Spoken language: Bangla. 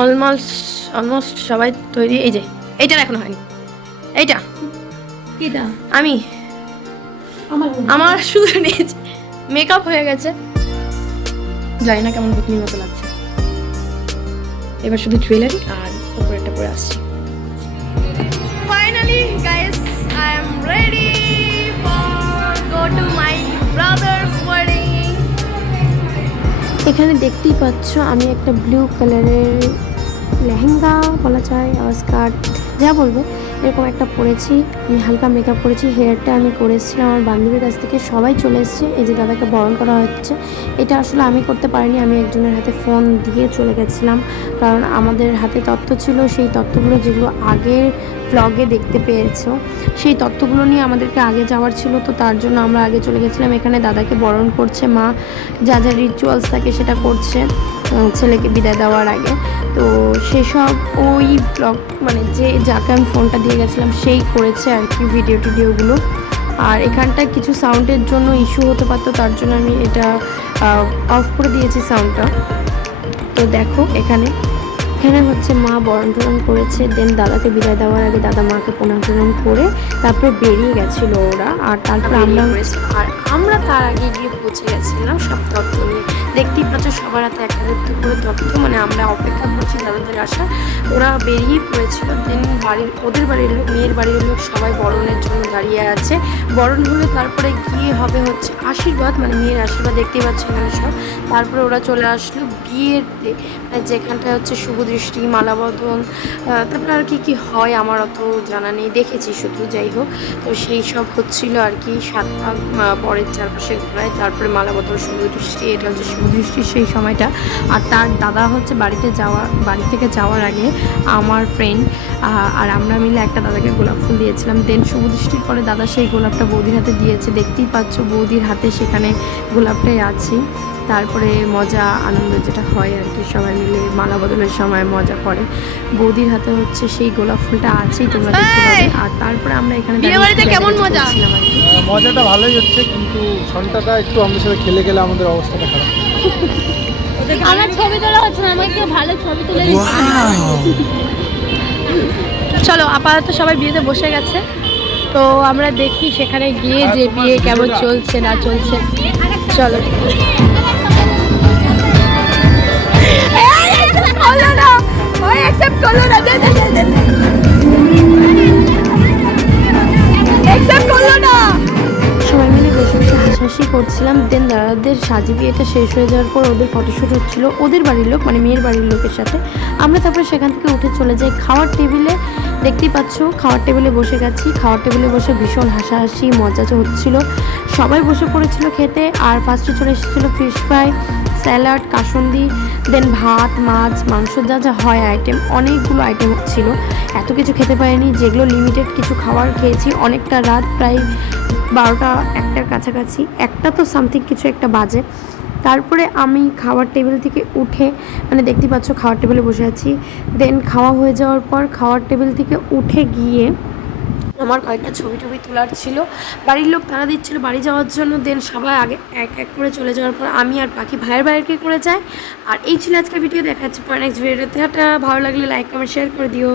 অলমোস্ট অলমোস্ট সবাই তৈরি। এই যে এইটা এখনো হয়নি, এইটা কিটা আমি আমার শুধু মেকআপ হয়ে গেছে, জানি না কেমন ভূতনির মতো লাগছে। এবার শুধু জুয়েলারি আর উপরেরটা পরে আসছি। Finally guys, I am ready for go to my brothers wedding. এখানে দেখতেই পাচ্ছ আমি একটা ব্লু কালারের লেহেঙ্গা বলা যায় আর স্কার্ট যা বলবে এরকম একটা পরেছি। আমি হালকা মেকআপ করেছি, হেয়ারটা আমি করেছিলাম আমার বান্ধবীর কাছ থেকে। সবাই চলে এসেছে, এই যে দাদাকে বরণ করা হচ্ছে। এটা আসলে আমি করতে পারিনি, আমি একজনের হাতে ফোন দিয়ে চলে গেছিলাম, কারণ আমাদের হাতে তথ্য ছিল, সেই তথ্যগুলো যেগুলো আগের ব্লগে দেখতে পেয়েছো সেই তথ্যগুলো নিয়ে আমাদেরকে আগে যাওয়ার ছিল, তো তার জন্য আমরা আগে চলে গেছিলাম। এখানে দাদাকে বরণ করছে মা, যা যা রিচুয়ালস থাকে সেটা করছে ছেলেকে বিদায় দেওয়ার আগে। তো সেসব ওই ব্লগ মানে যে যাকে আমি ফোনটা দিয়ে গেছিলাম সেই করেছে আর কি ভিডিওগুলো। আর এখানটায় কিছু সাউন্ডের জন্য ইস্যু হতে পারতো, তার জন্য আমি এটা অফ করে দিয়েছি সাউন্ডটা। তো দেখো এখানে হচ্ছে মা বরণ টরণ করেছে, দেন দাদাকে বিদায় দেওয়ার আগে দাদা মাকে প্রণাম টরণ করে তারপরে বেরিয়ে গেছিলো ওরা। আর তারপরে আমরা তার আগে গিয়ে পৌঁছে গেছিলাম সব তথ্য নিয়ে। দেখতেই পাচ্ছ সবার হাতে একটা করে তথ্য, মানে আমরা অপেক্ষা করছি দাদাদের আসা। ওরা বেরিয়ে পড়েছিল, দেন ওদের বাড়ির লোক, মেয়ের বাড়ির লোক সবাই বরণের জন্য দাঁড়িয়ে আছে। বরণ হলে তারপরে গিয়ে হবে হচ্ছে আশীর্বাদ, মানে মেয়ের আশীর্বাদ দেখতেই পাচ্ছি এখানে সব। তারপরে ওরা চলে আসলো বিয়ের যেখানটায় হচ্ছে শুভ দৃষ্টি, মালাবদন, তারপরে আর কি হয় আমার অত জানা নেই, দেখেছি শুধু। যাই হোক, তো সেই সব হচ্ছিল আর কি 7 পাক পরের চারপাশে ঘোরায়, তারপরে মালাবদন, শুভ দৃষ্টি, এটা হচ্ছে শুভ দৃষ্টির সেই সময়টা। আর তার দাদা হচ্ছে বাড়ি থেকে যাওয়ার আগে আমার ফ্রেন্ড আর আমরা মিলে একটা দাদাকে গোলাপ ফুল দিয়েছিলাম। দেন শুভ দৃষ্টির পরে দাদা সেই গোলাপটা বৌদির হাতে দিয়েছে, দেখতেই পাচ্ছ বৌদির হাতে সেখানে গোলাপটাই আছে। তারপরে মজা আনন্দ যেটা হয় আর কি, সবাই মিলে মালা বদলের সময় মজা করে। বৌদির হাতে হচ্ছে সেই গোলাপ ফুলটা আছেই, তোমরা দেখতে পাবে। আর তারপরে আমরা এখানে কেমন মজা ছিলাম আর কি। মজাটা ভালোই হচ্ছে, কিন্তু ঘন্টাটা একটু আমাদের সাথে খেলে গেলে আমাদের অবস্থাটা খারাপ। আমার ছবি তোলা হচ্ছে না, আমাকে ভালো ছবি তুলে চলো আপাতত সবাই বিয়েতে বসে গেছে, তো আমরা দেখি সেখানে গিয়ে যে বিয়ে কেমন চলছে না চলছে। চলো সবাই মিলে বসে বসে হাসাহাসি করছিলাম। দেন দাদাদের সাজি বিয়েটা শেষ হয়ে যাওয়ার পর ওদের ফটোশ্যুট হচ্ছিল ওদের বাড়ির লোক মানে মেয়ের বাড়ির লোকের সাথে। আমরা তারপরে সেখান থেকে উঠে চলে যাই খাওয়ার টেবিলে। দেখতেই পাচ্ছ খাওয়ার টেবিলে বসে গেছি, খাওয়ার টেবিলে বসে ভীষণ হাসাহাসি মজা হচ্ছিল, সবাই বসে পড়েছিল খেতে। আর ফার্স্টে চলে এসেছিলো ফিশ ফ্রাই, স্যালাড, কাসুন্দি, দেন ভাত, মাছ, মাংস, যা যা হয় আইটেম, অনেকগুলো আইটেম ছিল। এত কিছু খেতে পারিনি, যেগুলো লিমিটেড কিছু খাবার খেয়েছি। অনেকটা রাত, প্রায় 12টা 1টার কাছাকাছি, 1টা তো সামথিং কিছু একটা বাজে। তারপরে আমি খাওয়ার টেবিল থেকে উঠে, মানে দেখতে পাচ্ছ খাওয়ার টেবিলে বসে আছি। দেন খাওয়া হয়ে যাওয়ার পর খাওয়ার টেবিল থেকে উঠে গিয়ে আমার কয়েকটা ছবি তোলার ছিল, বাড়ির লোক তারা দিচ্ছিলো বাড়ি যাওয়ার জন্য। দেন সবাই আগে এক এক করে চলে যাওয়ার পর আমি আর বাকি ভাইয়ের বাইরে করে যাই। আর এই ছিল আজকের ভিডিও, দেখা যাচ্ছে পরে নেক্সট ভিডিওতে। ভালো লাগলে লাইক কমেন্ট শেয়ার করে দিও।